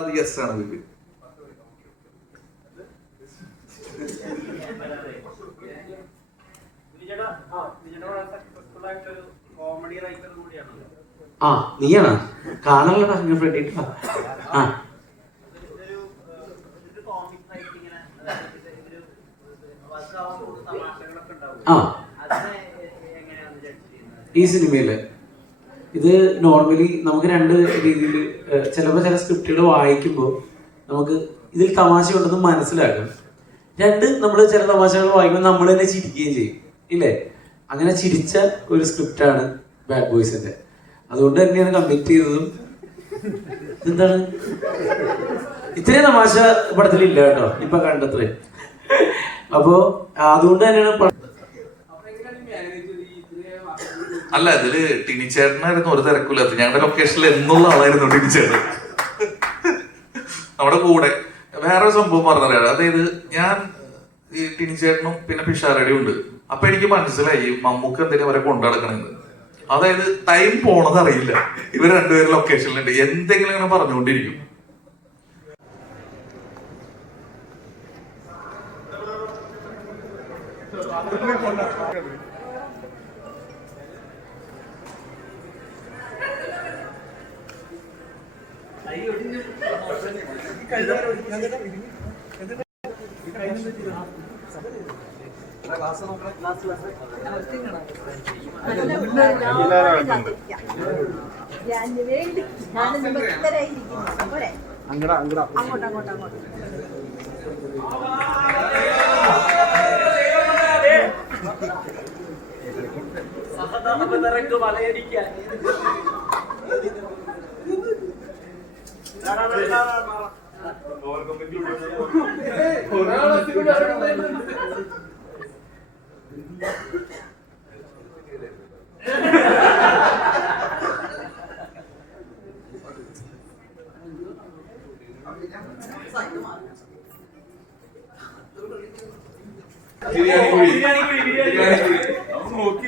അത് ഗസ്റ്റ് ആണ് ബിബിൻ ആ നീയാണ്. കാണാനുള്ള അങ്ങനെ ഫ്രണ്ടിട്ട് ആ. ആ. ഈ സിനിമയിൽ ഇത് നോർമലി നമുക്ക് രണ്ട് രീതിയിൽ ചിലപ്പോൾ ചില സ്ക്രിപ്റ്റുകൾ വായിക്കുമ്പോൾ നമുക്ക് ഇതിൽ തമാശ ഉണ്ടെന്ന് മനസ്സിലാക്കും. രണ്ട് നമ്മൾ ചില തമാശകൾ വായിക്കുമ്പോൾ നമ്മൾ തന്നെ ചിരിക്കുകയും ചെയ്യും. ഇല്ലേ? അങ്ങനെ ചിരിച്ച ഒരു സ്ക്രിപ്റ്റാണ് ബാഡ് ബോയ്സിന്റെ അതുകൊണ്ട് തന്നെയാണ് കമ്മിറ്റ് ചെയ്തതും. എന്താണ് ഇത്രയും തമാശ പടത്തിലില്ല കേട്ടോ. ഇപ്പൊ കണ്ടത്രേ. അപ്പോ അതുകൊണ്ട് തന്നെയാണ് അല്ല ഇതിൽ ടിനി ചേട്ടനായിരുന്നു ഒരു തിരക്കില്ലാത്ത ഞങ്ങളുടെ ലൊക്കേഷനിൽ എന്നുള്ള ആളായിരുന്നു ടിനി ചേട്ടൻ നമ്മുടെ കൂടെ. വേറെ സംഭവം പറഞ്ഞറിയാം അതായത് ഞാൻ ഈ ടിനി ചേട്ടനും പിന്നെ പിഷാരടിയും ഉണ്ട്. അപ്പൊ എനിക്ക് മനസ്സിലായി മമ്മൂക്ക് എന്തിനാ അവരെ കൊണ്ടുനടക്കണെന്ന് അതായത് ടൈം പോണത് അറിയില്ല. ഇവർ രണ്ടുപേരും ലൊക്കേഷനിലുണ്ട് എന്തെങ്കിലും ഇങ്ങനെ പറഞ്ഞുകൊണ്ടിരിക്കും. അങ്ങോട്ട് അങ്ങോട്ട് അങ്ങോട്ട് സഹതാപതരക്ക് വലയടിക്കാൻ ബിരിയാണി ബിരിയാണി ബിരിയാണി ബിരിയാണി നോക്കി